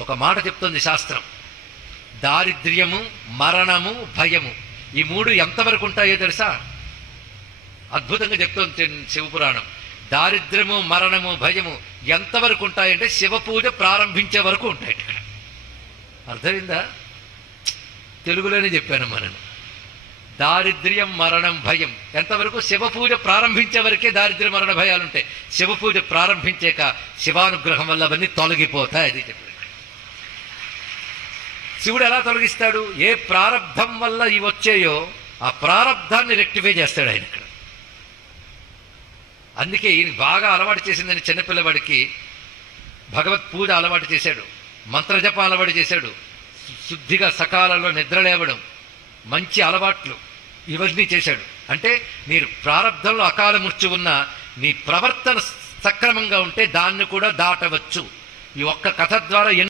ఒక మాట చెప్తుంది శాస్త్రం, దారిద్ర్యము, మరణము, భయము, ఈ మూడు ఎంతవరకు ఉంటాయో తెలుసా? అద్భుతంగా చెప్తుంది శివపురాణం. దారిద్ర్యము, మరణము, భయము ఎంతవరకు ఉంటాయంటే శివ పూజ ప్రారంభించే వరకు ఉంటాయి. ఇక్కడ అర్థమైందా? తెలుగులోనే చెప్పానమ్మా నేను. దారిద్ర్యం, మరణం, భయం ఎంతవరకు? శివ పూజ ప్రారంభించే వరకే దారిద్ర్య మరణ భయాలు ఉంటాయి. శివ పూజ ప్రారంభించాక శివానుగ్రహం వల్ల అవన్నీ తొలగిపోతాయి. అది చెప్పాడు. శివుడు ఎలా తొలగిస్తాడు? ఏ ప్రారంధం వల్ల ఇవి వచ్చాయో ఆ ప్రారంధాన్ని రెక్టిఫై చేస్తాడు ఆయన ఇక్కడ. అందుకే ఈయన బాగా అలవాటు చేసిందని చిన్నపిల్లవాడికి భగవత్ పూజ అలవాటు చేశాడు, మంత్రజపం అలవాటు చేశాడు, శుద్ధిగా సకాలంలో నిద్ర లేవడం, మంచి అలవాట్లు ఇవన్నీ చేశాడు. అంటే మీరు ప్రారంధంలో అకాల మృత్యు ఉన్నా నీ ప్రవర్తన సక్రమంగా ఉంటే దాన్ని కూడా దాటవచ్చు. ఈ ఒక్క కథ ద్వారా